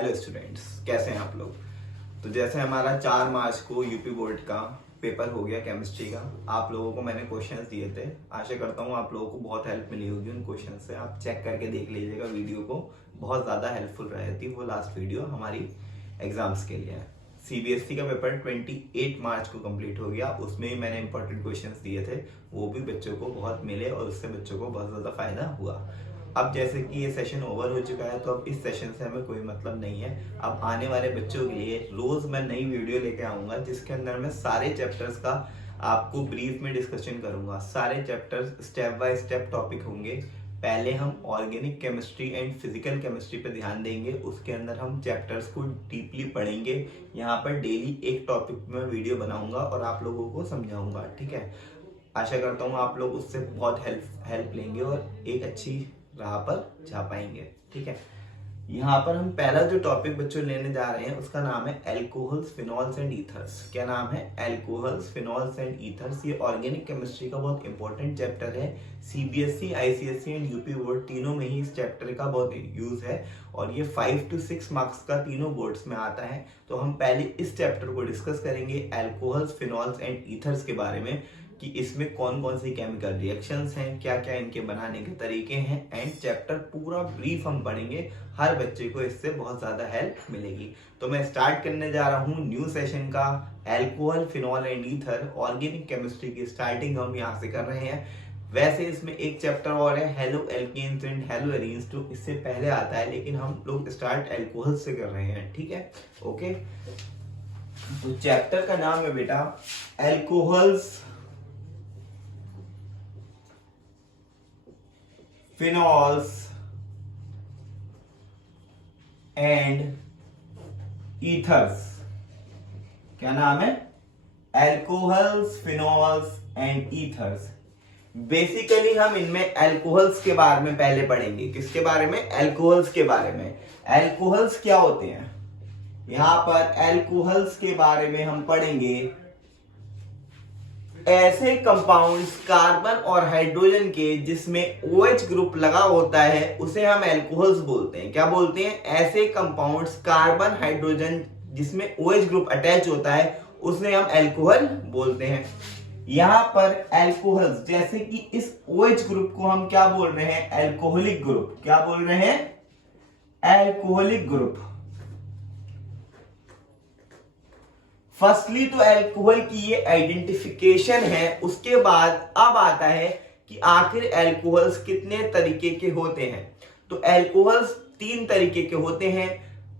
Hello students, कैसे हैं आप लोग। तो जैसे हमारा 4 मार्च को यूपी बोर्ड का पेपर हो गया केमिस्ट्री का, आप लोगों को मैंने क्वेश्चंस दिए थे। आशा करता हूँ आप लोगों को बहुत हेल्प मिली होगी उन क्वेश्चन से। आप चेक करके देख लीजिएगा वीडियो को, बहुत ज़्यादा हेल्पफुल रही थी वो लास्ट वीडियो हमारी एग्जाम्स के लिए। सीबीएसई का पेपर 28 मार्च को कंप्लीट हो गया, उसमें ही मैंने इंपॉर्टेंट क्वेश्चंस दिए थे, वो भी बच्चों को बहुत मिले और उससे बच्चों को बहुत ज़्यादा फायदा हुआ। अब जैसे कि ये सेशन ओवर हो चुका है, तो अब इस सेशन से हमें कोई मतलब नहीं है। अब आने वाले बच्चों के लिए रोज मैं नई वीडियो लेके आऊंगा, जिसके अंदर मैं सारे चैप्टर्स का आपको ब्रीफ में डिस्कशन करूंगा। सारे chapters step by step topic होंगे। पहले हम organic chemistry and physical chemistry पे ध्यान देंगे, उसके अंदर हम चैप्टर्स को डीपली पढ़ेंगे। यहाँ पर डेली एक टॉपिक में वीडियो बनाऊंगा और आप लोगों को समझाऊंगा, ठीक है। आशा करता हूँ आप लोग उससे बहुत हेल्प लेंगे और एक अच्छी राह पर जा पाएंगे, ठीक है। यहाँ पर हम पहला जो टॉपिक बच्चों लेने जा रहे हैं उसका नाम है एल्कोहल्स, फिनॉल्स एंड ईथर्स। क्या नाम है? Alcohols, phenols and ethers. ये ऑर्गेनिक केमिस्ट्री का बहुत इंपॉर्टेंट चैप्टर है। CBSE, ICSE and UP board तीनों में ही इस चैप्टर का बहुत यूज है और ये 5 to 6 मार्क्स का तीनों बोर्ड्स में आता है। तो हम पहले इस चैप्टर को डिस्कस करेंगे, एल्कोहल्स, फिनॉल्स एंड ईथर्स के बारे में, कि इसमें कौन कौन सी केमिकल रिएक्शंस हैं, क्या क्या इनके बनाने के तरीके हैं। एंड चैप्टर पूरा ब्रीफ हम पढ़ेंगे, हर बच्चे को इससे बहुत ज़्यादा हेल्प मिलेगी। तो मैं स्टार्ट करने जा रहा हूँ न्यू सेशन का alcohol, phenol and ether. Organic chemistry की स्टार्टिंग हम यहाँ से कर रहे हैं। वैसे इसमें एक चैप्टर और है, haloalkanes and haloarenes, तो इससे पहले आता है, लेकिन हम लोग स्टार्ट एल्कोहल से कर रहे हैं, ठीक है, ओके। तो चैप्टर का नाम है बेटा एल्कोहल्स, फिनॉल्स एंड ईथर्स। क्या नाम है? Alcohols, phenols and ethers. Basically हम इनमें एल्कोहल्स के बारे में पहले पढ़ेंगे। किसके बारे में? एल्कोहल्स के बारे में। एल्कोहल्स क्या होते हैं? यहां पर एल्कोहल्स के बारे में हम पढ़ेंगे ऐसे कंपाउंड्स कार्बन और हाइड्रोजन के जिसमें OH ग्रुप लगा होता है, उसे हम एल्कोहल्स बोलते हैं। क्या बोलते हैं? ऐसे कंपाउंड्स कार्बन हाइड्रोजन जिसमें OH ग्रुप अटैच होता है, उसे हम एल्कोहल बोलते हैं। यहां पर एल्कोहल्स, जैसे कि इस OH ग्रुप को हम क्या बोल रहे हैं? Alcoholic group. क्या बोल रहे हैं? Alcoholic group. फर्स्टली तो एल्कोहल की ये आइडेंटिफिकेशन है, उसके बाद अब आता है कि आखिर एल्कोहल्स कितने तरीके के होते हैं। तो एल्कोहल्स 3 तरीके के होते हैं।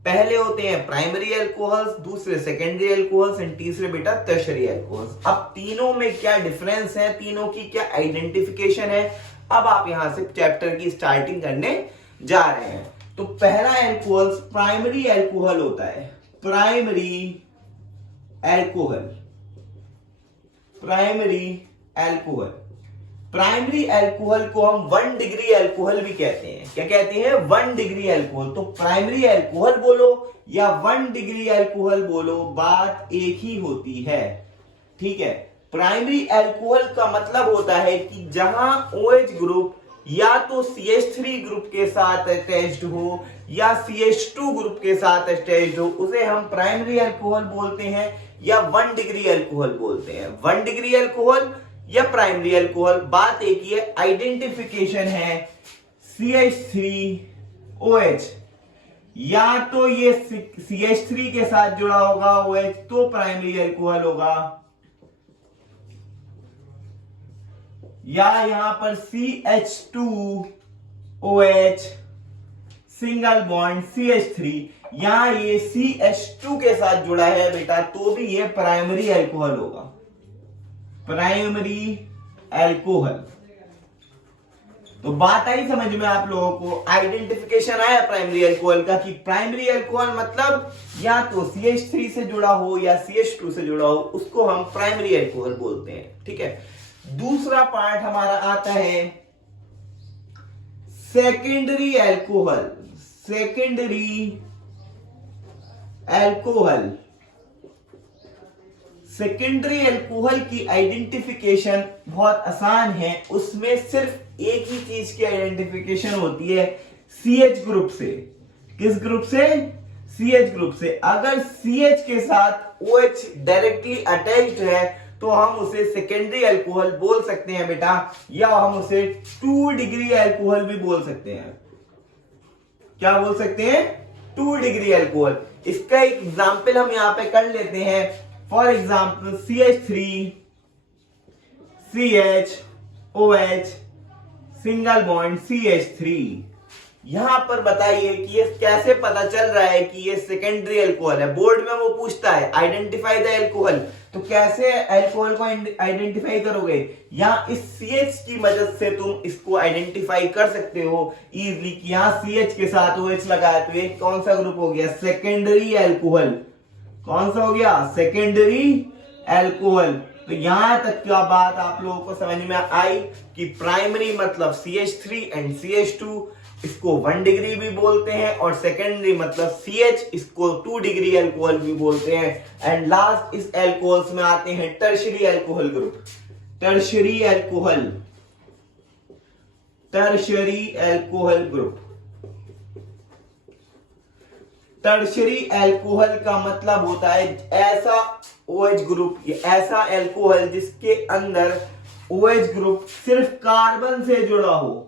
पहले होते हैं प्राइमरी एल्कोहल्स, दूसरे सेकेंडरी एल्कोहल्स एंड तीसरे बेटा टर्शियरी एल्कोहल्स। अब तीनों में क्या डिफरेंस है, तीनों की क्या आइडेंटिफिकेशन है, अब आप यहां से चैप्टर की स्टार्टिंग करने जा रहे हैं। तो पहला एल्कोहल्स प्राइमरी एल्कोहल होता है। Primary alcohol, primary alcohol. Primary alcohol को हम 1 डिग्री एल्कोहल भी कहते हैं। क्या कहते हैं? 1 डिग्री एल्कोहल। तो प्राइमरी एल्कोहल बोलो या 1 डिग्री एल्कोहल बोलो, बात एक ही होती है, ठीक है। प्राइमरी एल्कोहल का मतलब होता है कि जहां OH ग्रुप या तो CH3 ग्रुप के साथ अटैच्ड हो या CH2 ग्रुप के साथ अटैच्ड हो, उसे हम प्राइमरी एल्कोहल बोलते हैं या 1 डिग्री एल्कोहल बोलते हैं। 1 डिग्री एल्कोहल या प्राइमरी एल्कोहल, बात एक ही है, आइडेंटिफिकेशन है CH3OH। या तो ये CH3 के साथ जुड़ा होगा OH तो प्राइमरी एल्कोहल होगा, या यहां पर CH2OH सिंगल बॉन्ड CH3, यहां ये CH2 के साथ जुड़ा है बेटा, तो भी ये प्राइमरी एल्कोहल होगा, प्राइमरी एल्कोहल। तो बात आई समझ में आप लोगों को? आइडेंटिफिकेशन आया प्राइमरी एल्कोहल का कि प्राइमरी एल्कोहल मतलब या तो CH3 से जुड़ा हो या CH2 से जुड़ा हो, उसको हम प्राइमरी एल्कोहल बोलते हैं, ठीक है। दूसरा पार्ट हमारा आता है secondary alcohol. Secondary alcohol, secondary alcohol की आइडेंटिफिकेशन बहुत आसान है। उसमें सिर्फ एक ही चीज की आइडेंटिफिकेशन होती है, CH ग्रुप से। किस ग्रुप से? CH ग्रुप से। अगर CH के साथ OH डायरेक्टली अटैच्ड है तो हम उसे सेकेंडरी अल्कोहल बोल सकते हैं बेटा, या हम उसे 2 डिग्री अल्कोहल भी बोल सकते हैं। क्या बोल सकते हैं? 2 डिग्री अल्कोहल। इसका एक एग्जाम्पल हम यहां पे कर लेते हैं। For example CH3 CH OH single bond CH3। यहां पर बताइए कि ये कैसे पता चल रहा है कि ये सेकेंडरी अल्कोहल है। बोर्ड में वो पूछता है आइडेंटिफाई द अल्कोहल, तो कैसे अल्कोहल को आइडेंटिफाई करोगे? या इस CH की मदद से तुम इसको आइडेंटिफाई कर सकते हो इजीली कि यहाँ CH के साथ OH लगाया तो ये कौन सा ग्रुप हो गया? Secondary alcohol. कौन सा हो गया? Secondary alcohol. तो यहां तक क्या बात आप लोगों को समझ में आई कि प्राइमरी मतलब CH3 एंड CH2, इसको 1 डिग्री भी बोलते हैं, और सेकेंडरी मतलब CH, इसको 2 डिग्री अल्कोहल भी बोलते हैं। एंड लास्ट इस अल्कोहल्स में आते हैं tertiary alcohol group. Tertiary alcohol, tertiary alcohol group. Tertiary alcohol का मतलब होता है ऐसा OH ग्रुप, ऐसा अल्कोहल जिसके अंदर OH ग्रुप सिर्फ कार्बन से जुड़ा हो।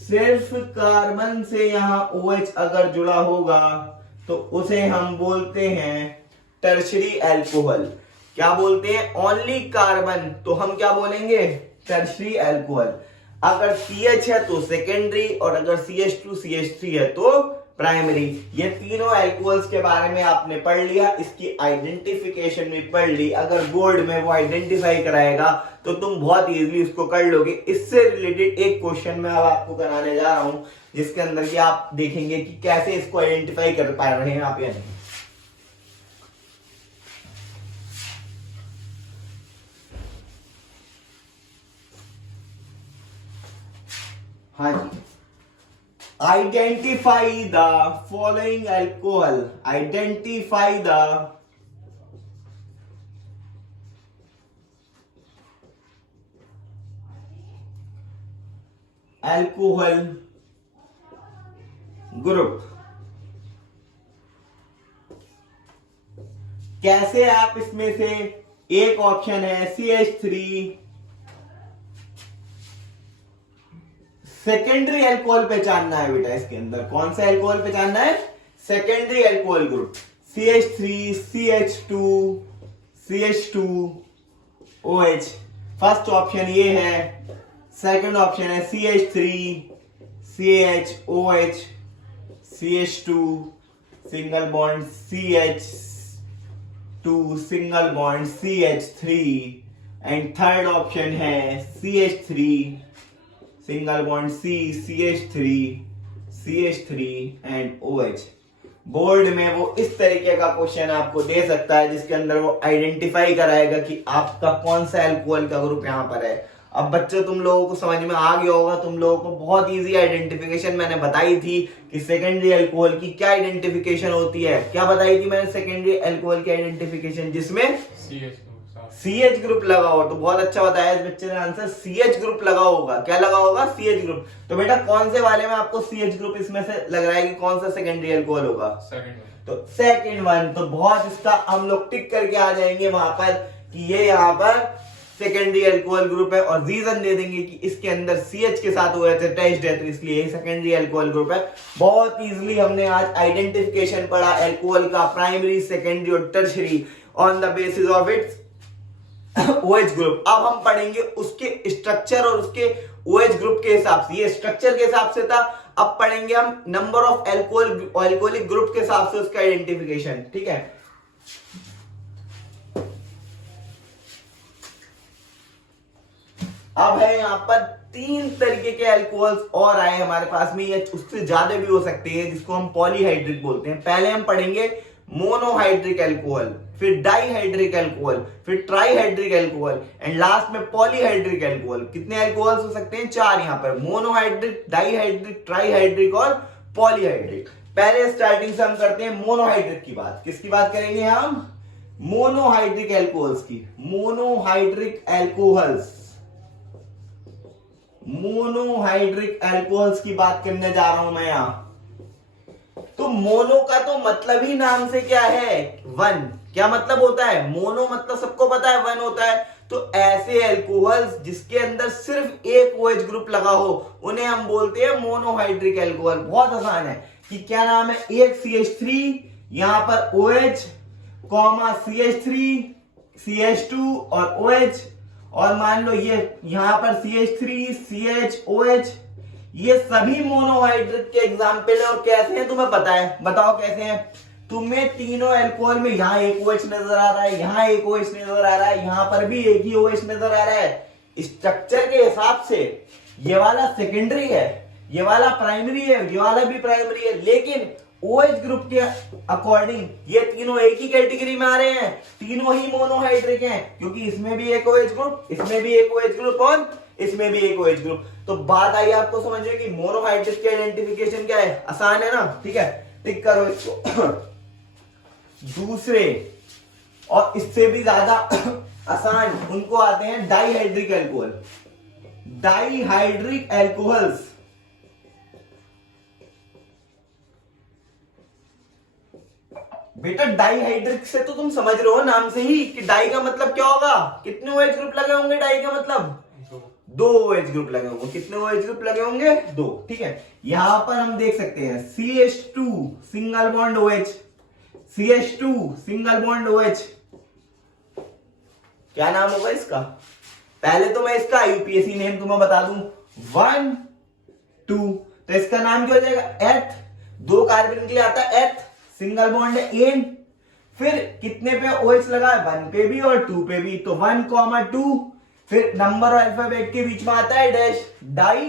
सिर्फ कार्बन से यहां OH अगर जुड़ा होगा तो उसे हम बोलते हैं टर्शियरी अल्कोहल। क्या बोलते हैं? ओनली कार्बन, तो हम क्या बोलेंगे? Tertiary alcohol. अगर CH है तो सेकेंडरी, और अगर CH2 CH3 है तो प्राइमरी। ये तीनों अल्कोहल्स के बारे में आपने पढ़ लिया, इसकी आइडेंटिफिकेशन भी पढ़ ली। अगर बोर्ड में वो आइडेंटिफाई कराएगा तो तुम बहुत इजीली उसको कर लोगे। इससे रिलेटेड एक क्वेश्चन मैं अब आपको कराने जा रहा हूं, जिसके अंदर कि आप देखेंगे कि कैसे इसको आइडेंटिफाई कर पा रहे हैं आप या नहीं। हाँ जी, identify the following alcohol. Identify the alcohol group. कैसे आप इसमें से एक ऑप्शन है CH3 सेकेंडरी अल्कोहल पहचानना है बेटा। इसके अंदर कौन सा अल्कोहल पहचानना है? Secondary alcohol group. CH3 CH2 CH2 OH first option ये है। सेकंड ऑप्शन है CH3 CH OH CH2 single bond CH2 single bond CH3, and third option है CH3 single bond CH3 and OH। Board में वो इस तरीके का question आपको दे सकता है जिसके अंदर वो आइडेंटिफाई कराएगा कि आपका कौन सा अल्कोहल का ग्रुप यहां पर है। अब बच्चों तुम लोगों को समझ में आ गया होगा, तुम लोगों को बहुत इजी आइडेंटिफिकेशन मैंने बताई थी कि सेकेंडरी अल्कोहल की क्या आइडेंटिफिकेशन होती है। क्या बताई थी मैंने सेकेंडरी अल्कोहल की आइडेंटिफिकेशन? जिसमें CH ग्रुप लगा हो। तो बहुत अच्छा बताया इस बच्चे ने आंसर, CH ग्रुप लगा होगा। क्या लगा होगा? CH group. तो बेटा कौन से वाले में आपको CH ग्रुप इसमें से लग रहा है कि कौन सा सेकेंडरी अल्कोहल होगा? तो सेकंड वन। तो बहुत इसका हम लोग टिक करके आ जाएंगे वहां पर कि ये यहाँ पर सेकेंडरी अल्कोहल ग्रुप है, और रीजन दे देंगे कि इसके अंदर CH के साथ हुए थे टेस्ट है, तो इसलिए ये सेकेंडरी अल्कोहल ग्रुप है। बहुत इजीली हमने आज आइडेंटिफिकेशन पढ़ा अल्कोहल का, प्राइमरी सेकेंडरी और tertiary, on the basis of its OH group. अब हम पढ़ेंगे उसके स्ट्रक्चर और उसके OH ग्रुप के हिसाब से। ये स्ट्रक्चर के हिसाब से था, अब पढ़ेंगे हम नंबर ऑफ अल्कोहलिक ग्रुप के हिसाब से उसका आइडेंटिफिकेशन। ठीक है, अब है यहाँ पर 3 तरीके के अल्कोहल्स और आए हमारे पास में, या उससे ज्यादा भी हो सकते हैं, जिसको हम पॉलीहाइड्रिक बोलते हैं। पहले हम पढ़ेंगे मोनोहाइड्रिक अल्कोहल, फिर डाइहाइड्रिक अल्कोहल, फिर ट्राइहाइड्रिक अल्कोहल, एंड लास्ट में पॉलीहाइड्रिक अल्कोहल। कितने अल्कोहल्स हो सकते हैं? 4 यहाँ पर, मोनोहाइड्रिक, डाइहाइड्रिक, ट्राइहाइड्रिक और पॉलीहाइड्रिक। पहले स्टार्टिंग से हम करते हैं मोनोहाइड्रिक की बात। किसकी बात करेंगे हम? मोनोहाइड्रिक अल्कोहल्स की। मोनोहाइड्रिक अल्कोहल्स, मोनोहाइड्रिक अल्कोहल्स की बात करने जा रहा हूं मैं यहां। तो मोनो का तो मतलब ही नाम से क्या है, वन। क्या मतलब होता है मोनो, मतलब सबको पता है वन होता है। तो ऐसे अल्कोहल्स जिसके अंदर सिर्फ एक OH ग्रुप लगा हो उन्हें हम बोलते हैं मोनोहाइड्रिक अल्कोहल। बहुत आसान है कि क्या नाम है, एक CH3 यहां पर OH कॉमा CH3 CH2 और OH, और मान लो ये यहां पर CH3 CHOH, ये सभी मोनोहाइड्रेट के एग्जाम्पल है। और कैसे हैं तुम्हें पता है, बताओ कैसे हैं। तुम्हें तीनों अल्कोहल में यहाँ एक OH नजर आ रहा है, यहाँ एक OH नजर आ रहा है, यहां पर भी एक ही OH नजर आ रहा है। स्ट्रक्चर के हिसाब से ये वाला सेकेंडरी है, ये वाला प्राइमरी है, ये वाला भी प्राइमरी है, लेकिन OH ग्रुप के अकॉर्डिंग ये तीनों एक ही कैटेगरी में आ रहे हैं, तीनों ही मोनोहाइड्रिक हैं, क्योंकि इसमें भी एक OH ग्रुप, इसमें भी एक OH ग्रुप और इसमें भी एक OH ग्रुप। तो बात आई आपको समझ में कि मोनोहाइड्रिक की आइडेंटिफिकेशन क्या है, आसान है ना, ठीक है, टिक करो इसको। दूसरे और इससे भी ज्यादा आसान उनको आते हैं डाइहाइड्रिक अल्कोहल। डाइहाइड्रिक अल्कोहल्स बेटा, डाइहाइड्रिक से तो तुम समझ रहे हो नाम से ही कि डाई का मतलब क्या होगा, कितने OH ग्रुप लगे होंगे, डाई का मतलब दो OH ग्रुप लगे होंगे। कितने OH ग्रुप लगे होंगे, दो, ठीक है। यहां पर हम देख सकते हैं CH2 single bond OH, CH2 single bond OH, क्या नाम होगा इसका, पहले तो मैं इसका यूपीएससी नेम तुम्हें बता दूं, 1 2, तो इसका नाम क्या हो जाएगा, एथ, दो कार्बन के लिए आता है एथ, सिंगल बॉन्ड है एन, फिर कितने पे OH लगा है, 1 पे भी और 2 पे भी, तो 1,2, फिर नंबर और अल्फाबेट के बीच में आता है डैश, डाई,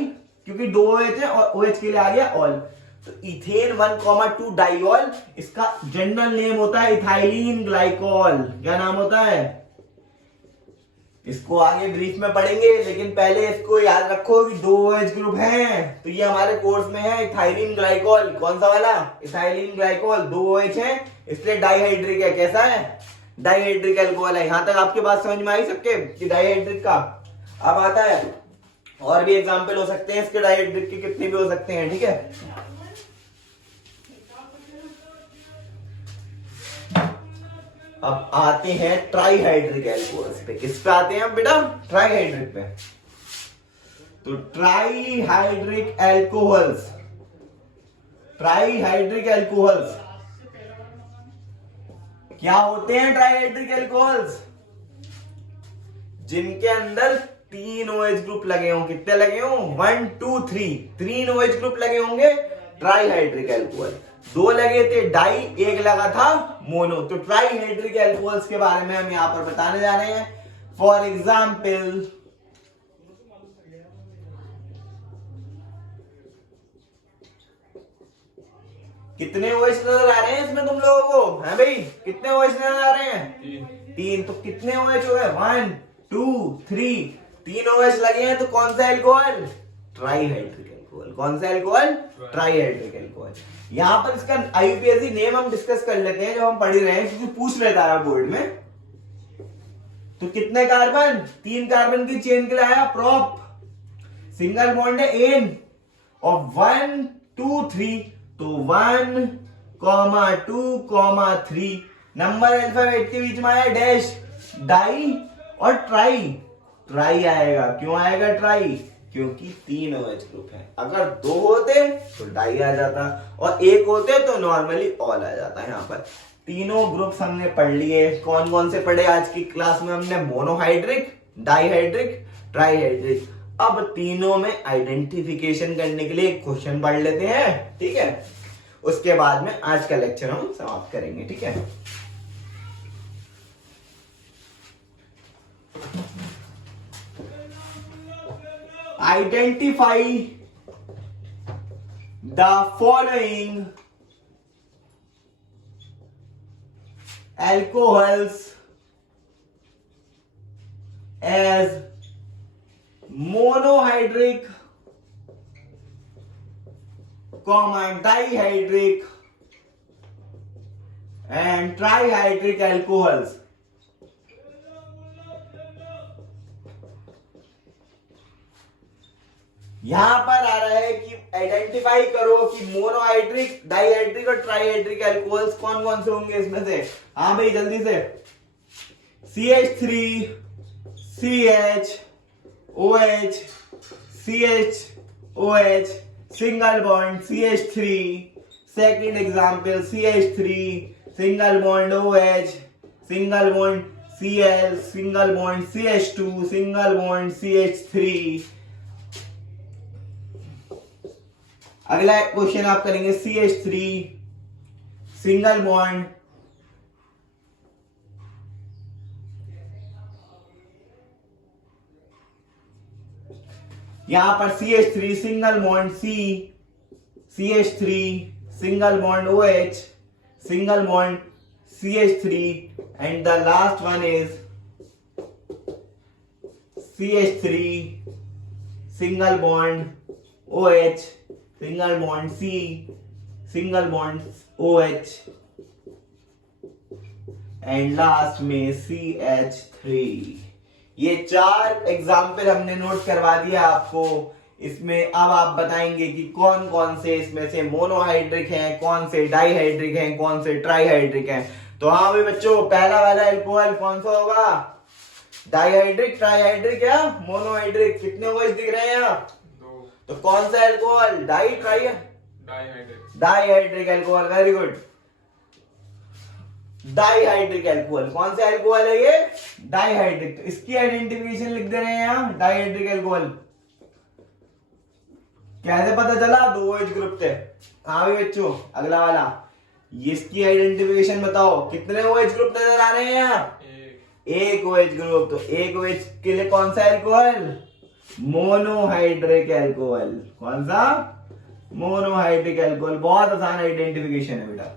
क्योंकि दो OH है और OH के लिए आ गया ऑल, तो इथेन 1,2 डाइऑल, इसका जनरल नेम होता है इथाइलिन ग्लाइकॉल। क्या नाम होता है, इसको आगे ब्रीफ में पढ़ेंगे, लेकिन पहले इसको याद रखो कि दो OH ग्रुप हैं, तो ये हमारे कोर्स में है इथाइलिन ग्लाइकॉल। कौन सा वाला, इथाइलिन ग्लाइकॉल, दो OH है, इसलिए डाइहाइड्रिक है। कैसा है, डाइहाइड्रिक अल्कोहल है। यहां तक आपके बात समझ में आई सबके कि डाइहाइड्रिक का। अब आता है और भी एग्जांपल हो सकते हैं इसके, डाइहाइड्रिक के कितने भी हो सकते हैं, ठीक है। अब आते हैं ट्राइहाइड्रिक अल्कोहल्स पे। किस पे आते हैं बेटा, ट्राइहाइड्रिक पे। तो ट्राइहाइड्रिक अल्कोहल्स, ट्राइहाइड्रिक अल्कोहल्स क्या होते हैं, ट्राइहाइड्रिक अल्कोहल्स जिनके अंदर 3 OH ग्रुप लगे हों। कितने लगे हों, 1 2 3, 3 OH ग्रुप लगे होंगे, ट्राइहाइड्रिक अल्कोहल। दो लगे थे डाई, एक लगा था मोनो। तो ट्राइहाइड्रिक अल्कोहल्स के बारे में हम यहां पर बताने जा रहे हैं। फॉर एग्जाम्पल, कितने OH नजर आ रहे हैं इसमें तुम लोगों को, है भाई, कितने OH नजर आ रहे हैं, 3। तो कितने OH हो गए, 1 2 3, 3 OH लगे हैं, तो कौन सा अल्कोहल, ट्राइहाइड्रिक अल्कोहल। कौन सा अल्कोहल, ट्राइहाइड्रिक अल्कोहल। यहां पर इसका IUPAC नेम हम डिस्कस कर लेते हैं, जब हम पढ़ ही रहे हैं, क्योंकि पूछ लेता है बोर्ड में। तो कितने कार्बन, 3 कार्बन की चेन के लिए आया प्रोप, सिंगल बॉन्ड है एन, और 1 2 3, तो 1,2,3, नंबर अल्फाबेट के बीच में आया डैश, डाई और ट्राई। ट्राई आएगा, क्यों आएगा ट्राई, क्योंकि 3 OH ग्रुप है। अगर 2 होते तो डाई आ जाता, और 1 होते तो नॉर्मली ऑल आ जाता है। यहाँ पर तीनों ग्रुप्स हमने पढ़ लिए। कौन कौन से पढ़े आज की क्लास में हमने, मोनोहाइड्रिक, डाइहाइड्रिक, ट्राइहाइड्रिक। अब तीनों में आइडेंटिफिकेशन करने के लिए एक क्वेश्चन पढ़ लेते हैं, ठीक है। उसके बाद में आज का लेक्चर हम समाप्त करेंगे, ठीक है। Identify the following alcohols as monohydric, dihydric and trihydric alcohols. यहां पर आ रहा है कि आइडेंटिफाई करो कि मोनोहाइड्रिक, डाइहाइड्रिक और ट्राइहाइड्रिक अल्कोहल्स कौन कौन से होंगे इसमें से। हाँ भाई जल्दी से। CH3 CH OH CH OH single bond CH3, second example CH3 single bond OH single bond Cl single bond CH2 single bond CH3। अगला क्वेश्चन आप करेंगे CH3 सिंगल बॉन्ड यहां पर CH3 single bond C, CH3 single bond OH single bond CH3 and the last one is CH3 single bond OH single bond C single bond OH and last में CH3। ये 4 example हमने note करवा दिया आपको। इसमें अब आप बताएंगे कि कौन कौन से इसमें से मोनोहाइड्रिक हैं, कौन से डाइहाइड्रिक हैं, कौन से ट्राइहाइड्रिक हैं। तो हाँ भाई बच्चों, पहला वाला अल्कोहल कौन सा होगा? डाइहाइड्रिक, ट्राइहाइड्रिक या मोनोहाइड्रिक? कितने OH दिख रहे हैं यहाँ? 2। तो कौन सा alcohol? Dihydric alcohol. Very good. Dihydric alcohol कौन सा अल्कोहल है? ये डाइहाइड्रिक। तो इसकी आइडेंटिफिकेशन लिख दे रहे हैं यहाँ, डाइहाइड्रिक अल्कोहल। कैसे पता चला? 2 OH ग्रुप थे। हाँ भाई बच्चों, अगला वाला इसकी आइडेंटिफिकेशन बताओ। कितने OH ग्रुप नजर आ रहे हैं यहाँ? एक OH ग्रुप। तो एक OH के लिए कौन सा अल्कोहल? Monohydric alcohol. कौन सा? Monohydric alcohol. बहुत आसान आइडेंटिफिकेशन है बेटा।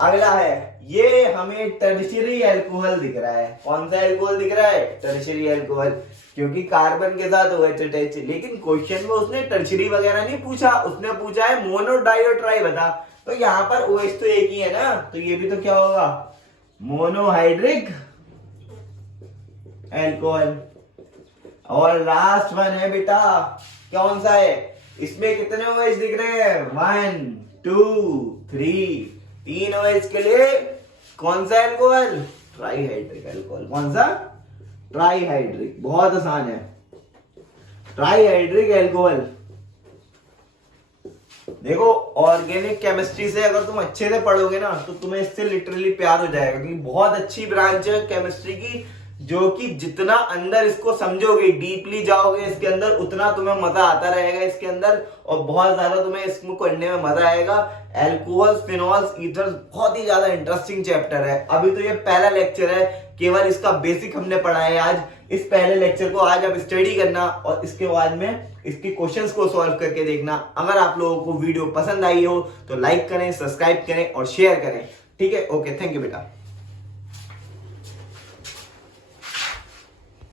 अगला है, ये हमें टर्शियरी अल्कोहल दिख रहा है। कौन सा अल्कोहल दिख रहा है? टर्शियरी अल्कोहल, क्योंकि कार्बन के साथ OH अटैच। लेकिन क्वेश्चन में उसने टर्शियरी वगैरह नहीं पूछा, उसने पूछा है मोनो, डाई और ट्राई बता। तो यहाँ पर OH तो एक ही है ना, तो ये भी तो क्या होगा? Monohydric alcohol. और लास्ट वन है बेटा, कौन सा है? इसमें कितने OH दिख रहे हैं? 1 2 3, 3 OH के लिए कौन सा अल्कोहल? Trihydric alcohol. कौन सा? ट्राइहाइड्रिक। बहुत आसान है, ट्राइहाइड्रिक अल्कोहल। देखो, ऑर्गेनिक केमिस्ट्री से अगर तुम अच्छे से पढ़ोगे ना तो तुम्हें इससे लिटरली प्यार हो जाएगा, क्योंकि बहुत अच्छी ब्रांच है केमिस्ट्री की, जो कि जितना अंदर इसको समझोगे, डीपली जाओगे इसके अंदर, उतना तुम्हें मजा आता रहेगा इसके अंदर, और बहुत ज्यादा तुम्हें इसको पढ़ने में मजा आएगा। अल्कोहल्स, फिनॉल्स, ईथर्स बहुत ही ज्यादा इंटरेस्टिंग चैप्टर है। अभी तो ये पहला लेक्चर है, केवल इसका बेसिक हमने पढ़ा है आज। इस पहले लेक्चर को आज आप स्टडी करना और इसके बाद में इसके क्वेश्चंस को सॉल्व करके देखना। अगर आप लोगों को वीडियो पसंद आई हो तो लाइक करें, सब्सक्राइब करें और शेयर करें। ठीक है, ओके, थैंक यू बेटा।